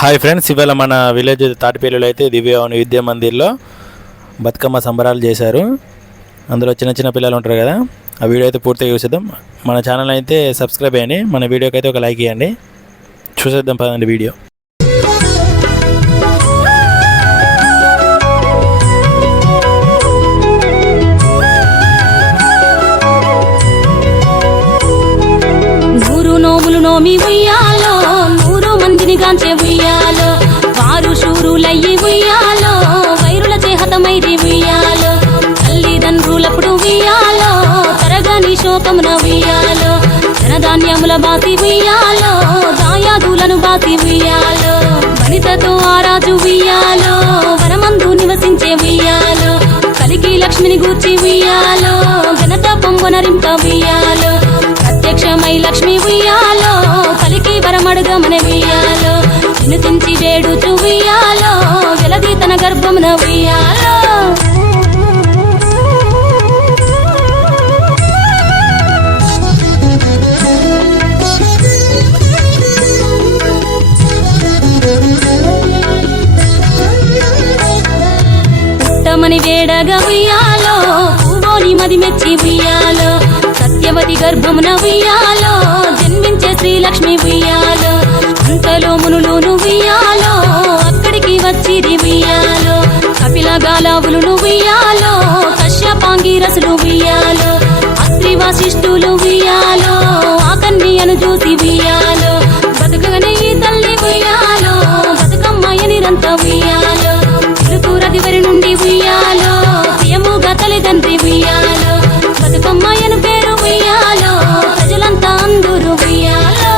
Hi friends, ఇవాళ మన village తాటిపల్లిలో అయితే దివ్యవాణి విద్యా మందిర్లో బతుకమ్మ సంబరాలు చేశారు. అందులో చిన్న చిన్న పిల్లలు ఉంటారు కదా, ఆ వీడియో అయితే పూర్తిగా చూసేద్దాం. మన ఛానల్ అయితే సబ్స్క్రైబ్ అయ్యండి, మన వీడియోకి అయితే ఒక లైక్ ఇవ్వండి. చూసేద్దాం పదండి వీడియో. నోమి ఉయ్యాలో, 100 మందిని గాంచే ఉయ్యాలో, వారు శూరులయ్యి ఉయ్యాలో, వైరుల చేహతమైరి ఉయ్యాలో, తల్లిదండ్రులప్పుడు ఉయ్యాలో, తరగని శోకమున ఉయ్యాలో, ధనధాన్యముల బాసి ఉయ్యాలో, దాయాదులను బాసి ఉయ్యాలో, వనితతో ఆరాజు ఉయ్యాలో, వనమందు నివసించే ఉయ్యాలో, కలికి లక్ష్మిని గూర్చి ఉయ్యాలో, ఘనత పొంగనరింప ఉయ్యాలో, ప్రత్యక్షమై లక్ష్మి ఉయ్యాలో, కలికి వరమడుగమన ఉయ్యాలో, వినుతించి వేడుచు ఉయ్యాలో, వెలది తన గర్భమున ఉయ్యాలో. పుట్టమని వేడగా ఉయ్యాలో, పూవోని మది మెచ్చి ఉయ్యాలో, సత్యవతి గర్భమున ఉయ్యాలో, జన్మించే శ్రీలక్ష్మి ఉయ్యాలో, అంతలో మునులు ఉయ్యాలో, అక్కడికి వచ్చిరి ఉయ్యాలో, కపిల గాలావులు ఉయ్యాలో, కశ్యపాంగిరసులు ఉయ్యాలో, అత్రి వశిష్ఠులు ఉయ్యాలో, ఆ కన్యను చూసి ఉయ్యాలో, బతుకగనే ఈ తల్లి ఉయ్యాలో, బతుకమ్మయ్య నిరంత ఉయ్యాలో, చిలుకూరదివరి నుండి ఉయ్యాలో, ప్రియముగా తల్లిదండ్రి ఉయ్యాలో, బతుకమ్మయ్యను పేరు ఉయ్యాలో, ప్రజలంతా అందరూ ఉయ్యాలో.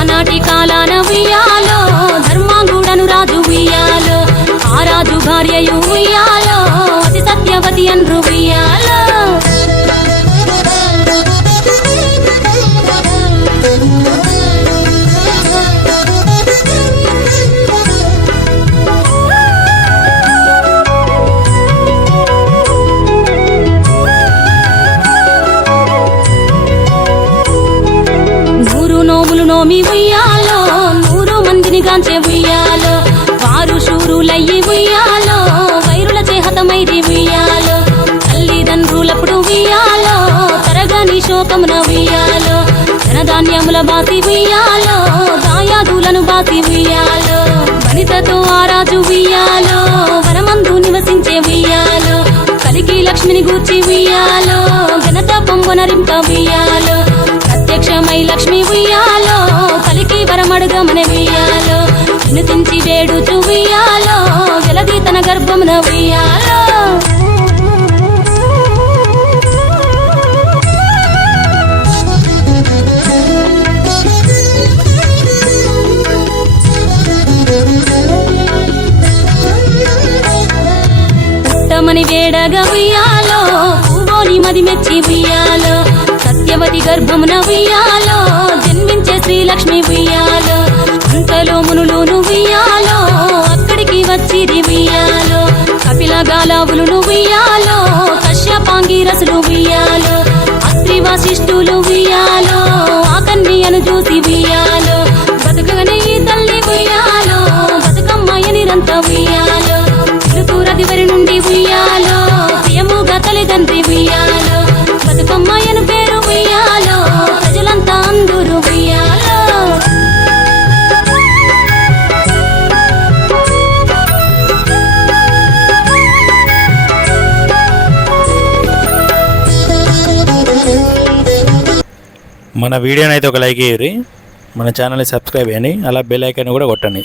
ఆనాటి కాలాన ఉయ్యాలో, ధర్మాంగుడను రాజు ఉయ్యాలో, ఆ రాజు భార్యయు ఉయ్యాలో, అతి సత్యవతి అన్రు ఉయ్యాలో. నోములు నోమి ఉయ్యాలో, 100 మందిని గాంచే ఉయ్యాలో, వారు శూరులయ్యి ఉయ్యాలో, వైరుల చేహతమైరి ఉయ్యాలో, తల్లిదండ్రులప్పుడు ఉయ్యాలో, తరగని శోకమున ఉయ్యాలో, ధనధాన్యముల బాసి ఉయ్యాలో, దాయాదులను బాసి ఉయ్యాలో, వనితతో ఆరాజు ఉయ్యాలో, వనమందు నివసించే ఉయ్యాలో, కలికి లక్ష్మిని గూర్చి ఉయ్యాలో, ఘనత పొంగనరింప ఉయ్యాలో, ప్రత్యక్షమై లక్ష్మి ఉయ్యాలో, కలికి వరమడుగమన ఉయ్యాలో, వినుతించి వేడుచు ఉయ్యాలో, వెలది తన గర్భమున ఉయ్యాలో. పుట్టమని వేడగా ఉయ్యాలో, పూవోని మది మెచ్చి ఉయ్యాలో, సత్యవతి గర్భమున ఉయ్యాలో, జన్మించే శ్రీలక్ష్మి ఉయ్యాలో, అంతలో మునులు ఉయ్యాలో, అక్కడికి వచ్చిరి ఉయ్యాలో, కపిల గాలావులు ఉయ్యాలో, కశ్యపాంగిరసులు ఉయ్యాలో, అత్రి వశిష్ఠులు ఉయ్యాలో, ఆ కన్యను చూసి ఉయ్యాలో, బతుకగనే ఈ తల్లి ఉయ్యాలో, బతుకమ్మయ్య నిరంత ఉయ్యాలో, చిలుకూరదివరి నుండి ఉయ్యాలో, ప్రియముగా తల్లిదండ్రి ఉయ్యాలో, బతుకమ్మయ్యను పేరు ఉయ్యాలో, ప్రజలంతా అందరూ ఉయ్యాలో. మన వీడియోని అయితే ఒక లైక్ ఇవ్వండి, మన ఛానల్ని సబ్స్క్రైబ్ అయ్యండి, అలా బెల్ ఐకాన్ కూడా కొట్టండి.